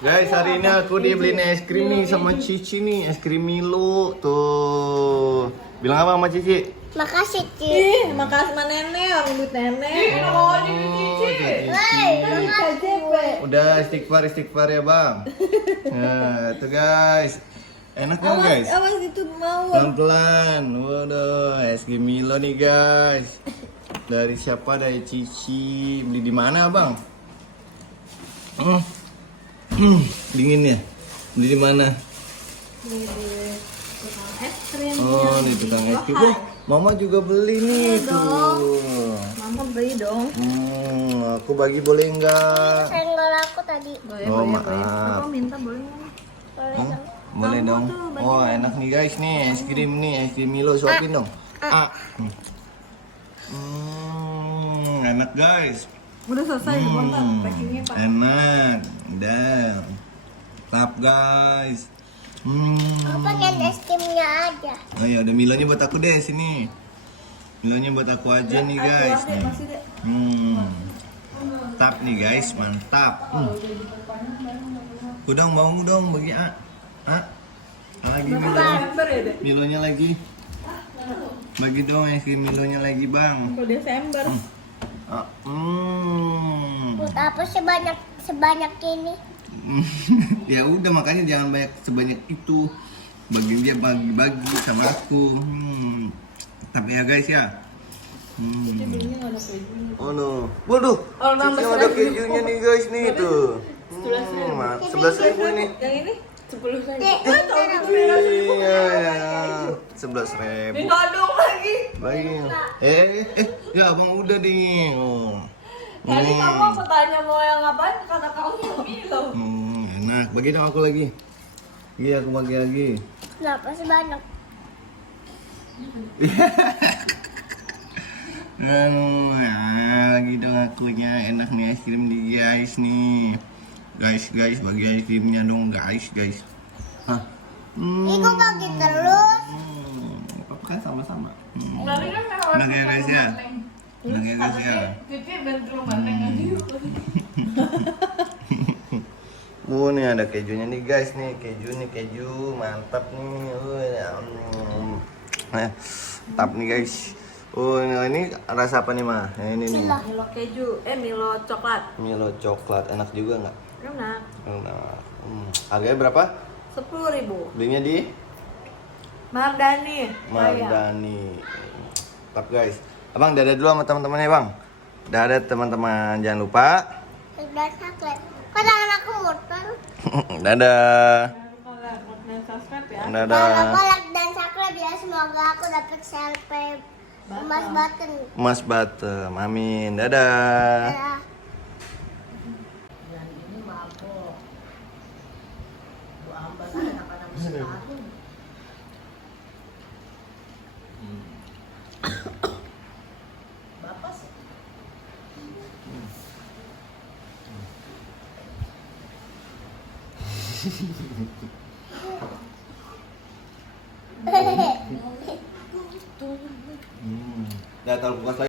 Guys, hari ini aku dibeliin es krim nih sama Cici nih, es krim Milo tuh. Bilang apa sama Cici? Makasih, Ci. Makasih sama nenek, orang duit nenek. Udah istighfar ya bang. Nah, tuh guys, enak kan guys? Awas itu mau. Pelan-pelan, waduh, es krim Milo nih guys. Dari siapa? Dari Cici. Beli di mana bang? Dingin ya? Beli di mana? Di tukang es krim. Oh, di tukang es krim. Oh, Mama juga beli nih tuh. Mama beli dong. Aku bagi boleh nggak? Senggol aku tadi. Boleh, Oh, boleh, maaf. boleh. Aku minta boleh nggak? Boleh Hah? dong. Boleh Kamu dong. tuh bagi Oh, enak nih guys nih, es krim nih, es krim Milo, suapin dong. Enak guys. Udah selesai, bentar. Packingnya Pak. Enak. Udah. Tap guys. Aku pengen es krimnya aja. Oh ya, udah Milonya buat aku deh sini. Milonya buat aku aja nih guys. Dek, masih deh. Tap nih guys, mantap. Udah mau dong bagi A. Lagi Milo. Desember ya deh. Milonya lagi. Bagi dong es krim Milonya lagi bang. Sampai Desember. Buat apa sebanyak ini? Ya udah makanya jangan banyak sebanyak itu. Bagi dia bagi-bagi sama aku. Tapi ya guys ya. Ini nggak ada kejunya. Oh no. Waduh. Oh, nambah Cici ada 11.000. kejunya nih guys nih tuh. 11.000 ini. Yang ini 10 saja. Dek, Iya, 11.000. Ditodong lagi. Baik. Ya abang udah nih. Tadi kamu aku tanya mau yang apaan, kata kamu yang Milo. Enak. Bagi dong aku lagi. Iya, aku bagi lagi. kenapa sebanyak? Lagi dong akunya. Enak nih es krim nih guys nih. Guys, bagi es krimnya dong guys. Hah? Ih, kok bagi terus? Apa kan sama-sama. Tadi kan Enak ya guys ya. Enak ya guys ya. Cici bantu banteng aja yuk. Nih ada kejunya nih guys nih, keju mantap nih. Mantap nih guys. Ini rasa apa nih mah? Ini nih. Milo keju, Milo coklat. Milo coklat, enak juga nggak? Enak. Enak. Harganya berapa? 10.000. Belinya di Mardani. Mardani. Mantap guys. Abang dadah dulu sama teman-temannya bang. Dadah teman-teman, jangan lupa. Dan coklat. Padahal aku motor. Dadah. Dan subscribe ya. Kalau Dadah. aku like dan subscribe ya, semoga aku dapat selfie emas button. Mas Batem. Amin. Dadah. Ya. Udah taruh kulkas lagi.